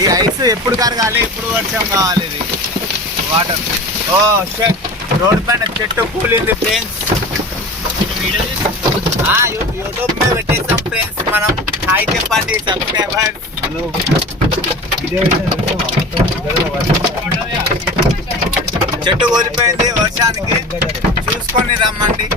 ఈ ఐస్ ఎప్పుడు కరగాలి, ఎప్పుడు వర్షం కావాలి? ఇది వాటర్. ఓ షట్, రోడ్ పైన చెట్టు కూలింది ఫ్రెండ్స్. యూట్యూబ్ మీద పెట్టేసాం ఫ్రెండ్స్. మనం హాయ్ చెప్పండి సబ్స్క్రైబర్స్. హలో, చెట్టు కూలిపోయింది వర్షానికి, చూసుకొని రమ్మండి.